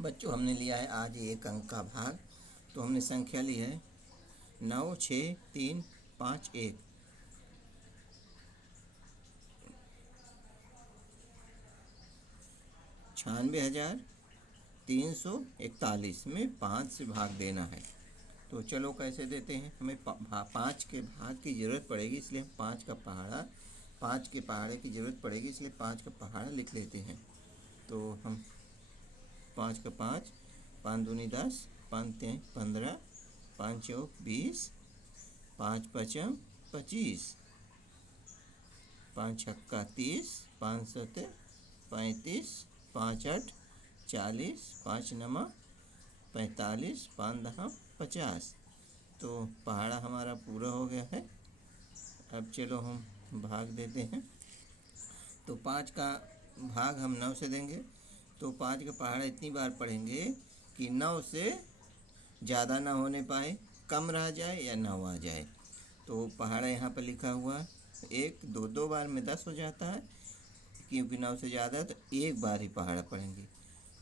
बच्चों, हमने लिया है आज एक अंक का भाग। तो हमने संख्या ली है 96351। 96,341 में 5 से भाग देना है। तो चलो कैसे देते हैं। हमें 5 के भाग की ज़रूरत पड़ेगी, इसलिए हम 5 के पहाड़े की ज़रूरत पड़ेगी, इसलिए 5 का पहाड़ा लिख लेते हैं। तो हम 5 का 5, 5 दूनी 10, 5 तें 15, 5 चौक 20, 5 पचम 25, 5 छक्का 30, 5 सते 35, 5 8 40, 5 नमा 45, 5 दहा 50। तो पहाड़ा हमारा पूरा हो गया है। अब चलो हम भाग देते हैं। तो 5 का भाग हम 9 से देंगे। तो 5 का पहाड़ा इतनी बार पढ़ेंगे कि 9 से ज़्यादा ना होने पाए, कम रह जाए या 9 आ जाए। तो पहाड़ा यहाँ पर लिखा हुआ है। एक दो बार में 10 हो जाता है, क्योंकि 9 से ज़्यादा है तो एक बार ही पहाड़ा पढ़ेंगे।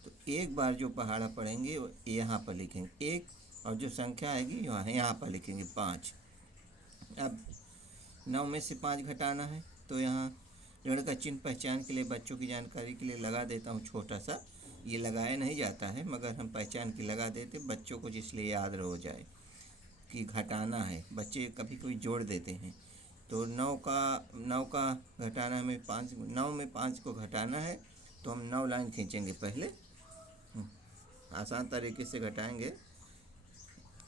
तो एक बार जो पहाड़ा पढ़ेंगे वो यहाँ पर लिखेंगे एक, और जो संख्या आएगी यहाँ पर लिखेंगे 5। अब 9 में से 5 घटाना है, तो यहाँ ऋण का चिन्ह पहचान के लिए बच्चों की जानकारी के लिए लगा देता हूँ छोटा सा। ये लगाया नहीं जाता है, मगर हम पहचान के लगा देते बच्चों को, जिसलिए याद हो जाए कि घटाना है। बच्चे कभी कोई जोड़ देते हैं। तो 9 का घटाना हमें 5, 9 में 5 को घटाना है। तो हम 9 लाइन खींचेंगे पहले। आसान तरीके से घटाएंगे।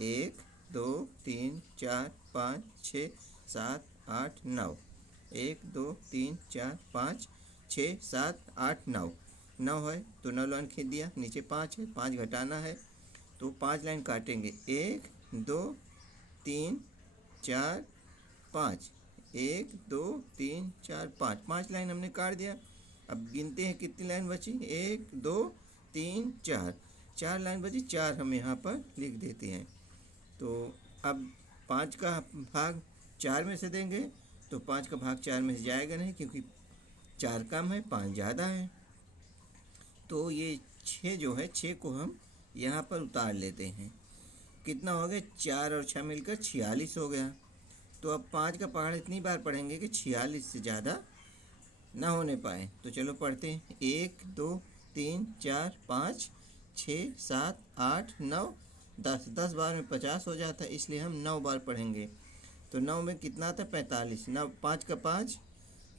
1 2 3 4 5 6 7 8 9। 1 2 3 4 5 6 7 8 9। 9 है तो 9 लाइन खींच दिया। नीचे 5 है, 5 घटाना है तो 5 लाइन काटेंगे। 1 2 3 4 5। 1 2 3 4 5। 5 लाइन हमने काट दिया। अब गिनते हैं कितनी लाइन बची। 1 2 3 4। 4 लाइन बची, 4 हम यहाँ पर लिख देते हैं। तो अब 5 का भाग 4 में से देंगे, तो 5 का भाग 4 में से जाएगा नहीं, क्योंकि 4 कम है 5 ज़्यादा है। तो ये 6 जो है, 6 को हम यहाँ पर उतार लेते हैं। कितना हो गया, 4 और 6 मिलकर 46 हो गया। तो अब 5 का पहाड़ इतनी बार पढ़ेंगे कि 46 से ज़्यादा ना होने पाए। तो चलो पढ़ते हैं। 1 2 3 4 5 6 7 8 9 10। 10 बार में 50 हो जाता है, इसलिए हम 9 बार पढ़ेंगे। तो 9 में कितना था, 45। 9 5 का 5,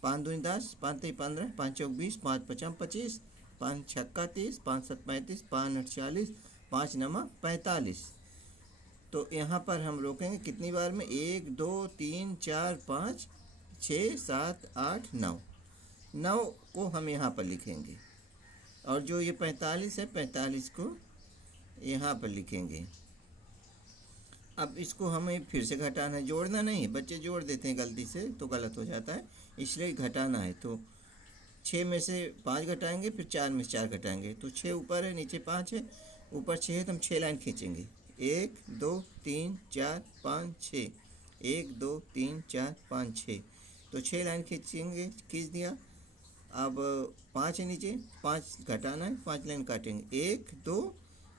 5 दूनी 10, 5 तें 15, 5 चौक 20, 5 पचम 25, 5 छक्का 30, 5 सत 35, 5 8 40, 5 नमा 45। तो यहाँ पर हम रोकेंगे कितनी बार में, 1 2 3 4 5 6 7 8 9। 9 को हम यहाँ पर लिखेंगे, और जो ये 45 है, 45 को यहाँ पर लिखेंगे। अब इसको हमें फिर से घटाना है, जोड़ना नहीं है। बच्चे जोड़ देते हैं गलती से, तो गलत हो जाता है, इसलिए घटाना है। तो 6 में से 5 घटाएंगे, फिर 4 में से 4 घटाएंगे। तो 6 ऊपर है, नीचे 5 है। ऊपर 6 है तो हम 6 लाइन खींचेंगे। 1 2 3 4 5 6। 1 2 3 4 5 6। तो 6 लाइन खींचेंगे, खींच दिया। अब 5 है नीचे, 5 घटाना है, 5 लाइन काटेंगे। 1 2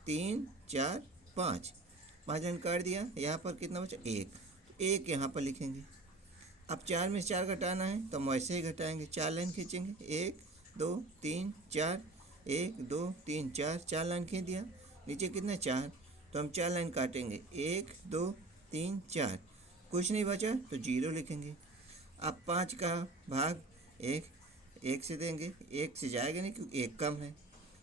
3 4 5। 5 लाइन काट दिया। यहाँ पर कितना बचा, 1। तो 1 यहाँ पर लिखेंगे। अब 4 में से 4 घटाना है, तो हम वैसे ही घटाएंगे। 4 लाइन खींचेंगे। 1 2 3 4। 1 2 3 4। 4 लाइन खींच दिया। नीचे कितना, 4। तो हम 4 लाइन काटेंगे। 1 2 3 4। कुछ नहीं बचा तो 0 लिखेंगे। अब 5 का भाग 1 से देंगे। 1 से जाएगा नहीं, क्योंकि 1 कम है।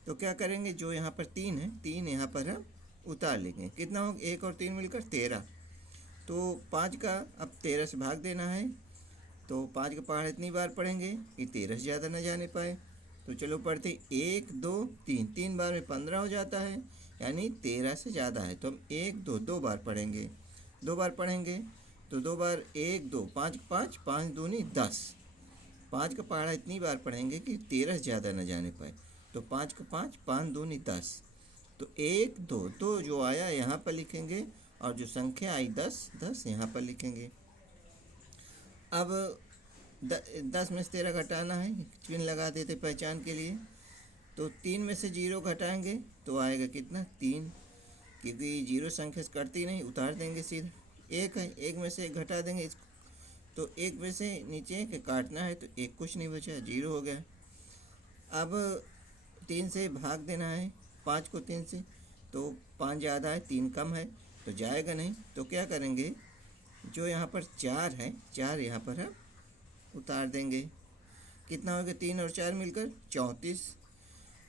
तो क्या करेंगे, जो यहाँ पर 3 है, 3 यहाँ पर हम उतार लेंगे। कितना होगा, 1 और 3 मिलकर 13। तो 5 का अब 13 से भाग देना है। तो 5 का पहाड़ इतनी बार पढ़ेंगे कि 13 से ज़्यादा ना जाने पाए। तो चलो पढ़ते। 1 2 3। 3 बार में 15 हो जाता है, यानी 13 से ज़्यादा है। तो हम 1 2 2 बार पढ़ेंगे। 2 बार पढ़ेंगे तो 2 बार 1 2, 5 5, 5 दूनी 10। 5 का पहाड़ा इतनी बार पढ़ेंगे कि 13 से ज़्यादा न जाने पाए। तो 5 का 5, 5 दूनी 10। तो 1 2 2 जो आया यहाँ पर लिखेंगे, और जो संख्या आई 10 10 यहाँ पर लिखेंगे। अब 10 में से 13 घटाना है, चिन्ह लगा देते पहचान के लिए। तो 3 में से 0 घटाएंगे तो आएगा कितना 3, क्योंकि 0 संख्या से कटती नहीं, उतार देंगे सीधा। 1 है, 1 में से 1 घटा देंगे इसको, तो 1 में से नीचे के काटना है तो 1 कुछ नहीं बचा, 0 हो गया। अब 3 से भाग देना है 5 को 3 से, तो 5 ज़्यादा है 3 कम है तो जाएगा नहीं। तो क्या करेंगे, जो यहाँ पर 4 है 4 यहाँ पर हम उतार देंगे। कितना हो गया 3 और 4 मिलकर 34।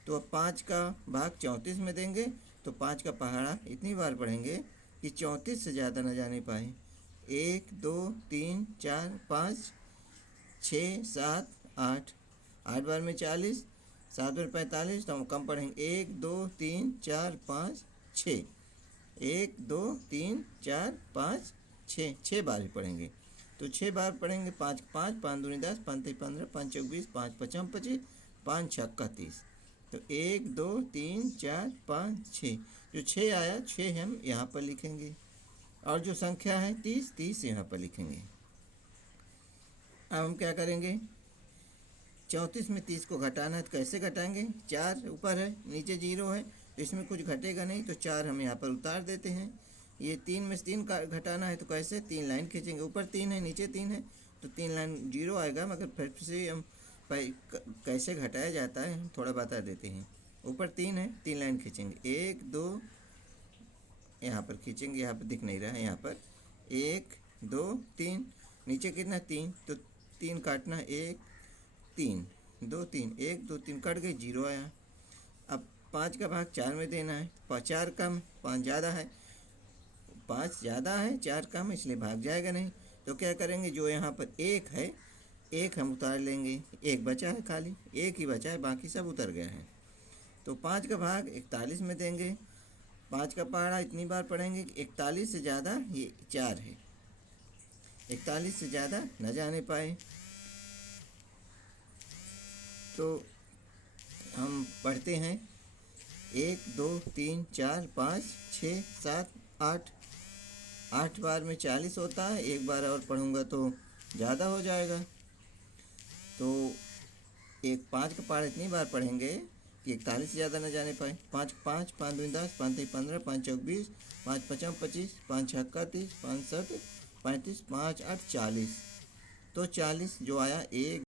तो अब 5 का भाग 34 में देंगे तो 5 का पहाड़ा इतनी बार पढ़ेंगे कि 34 से ज़्यादा न जाने पाए। 1 2 3 4 5 6 7 8, 8 बार में 40, 7 बार 45, तो हम कम पढ़ेंगे 1 2 3 4 5 6, 1 2 3 4 5 6, 6 बार भी पढ़ेंगे। तो 6 बार पढ़ेंगे, 5 5 5 दूनी 10, 5 3 15, 5 चौक 20, 5 पचम 25, 5 छक्का 30। तो 1 2 3 4 5 6, जो 6 आया 6 हम यहाँ पर लिखेंगे, और जो संख्या है 30, 30 यहाँ पर लिखेंगे। अब हम क्या करेंगे, 34 में 30 को घटाना है तो कैसे घटाएंगे, 4 ऊपर है नीचे 0 है तो इसमें कुछ घटेगा नहीं, तो 4 हम यहाँ पर उतार देते हैं। ये 3 में से 3 का घटाना है तो कैसे, 3 लाइन खींचेंगे, ऊपर 3 है नीचे 3 है तो 3 लाइन 0 आएगा, मगर फिर से हम कैसे घटाया जाता है हम थोड़ा बता देते हैं। ऊपर 3 है, 3 लाइन खींचेंगे, 1 2 यहाँ पर खींचेंगे, यहाँ पर दिख नहीं रहा है, यहाँ पर 1 2 3, नीचे कितना 3, तो 3 काटना, 1 3 2 3, 1 2 3 कट गई, 0 आया। अब 5 का भाग 4 में देना है, 4 कम 5 ज़्यादा है, 5 ज़्यादा है 4 कम, इसलिए भाग जाएगा नहीं। तो क्या करेंगे, जो यहाँ पर 1 है 1 हम उतार लेंगे, 1 बचा है, खाली 1 ही बचा है, बाकी सब उतर गया है। तो 5 का भाग 41 में देंगे, 5 का पहाड़ा इतनी बार पढ़ेंगे कि 41 से ज़्यादा ये 4 है, 41 से ज़्यादा न जाने पाए। तो हम पढ़ते हैं 1 2 3 4 5 6 7 8, 8 बार में 40 होता है, 1 बार और पढ़ूंगा तो ज़्यादा हो जाएगा। तो 5 का पहाड़ा इतनी बार पढ़ेंगे कि 41 से ज़्यादा न जाने पाए। 5 5 5 दूनी 10, 5 3 15, 5 चौक 20, 5 पचम 25, 5 छक्का 30, 5 7 35, 5 8 40। तो 40 जो आया 1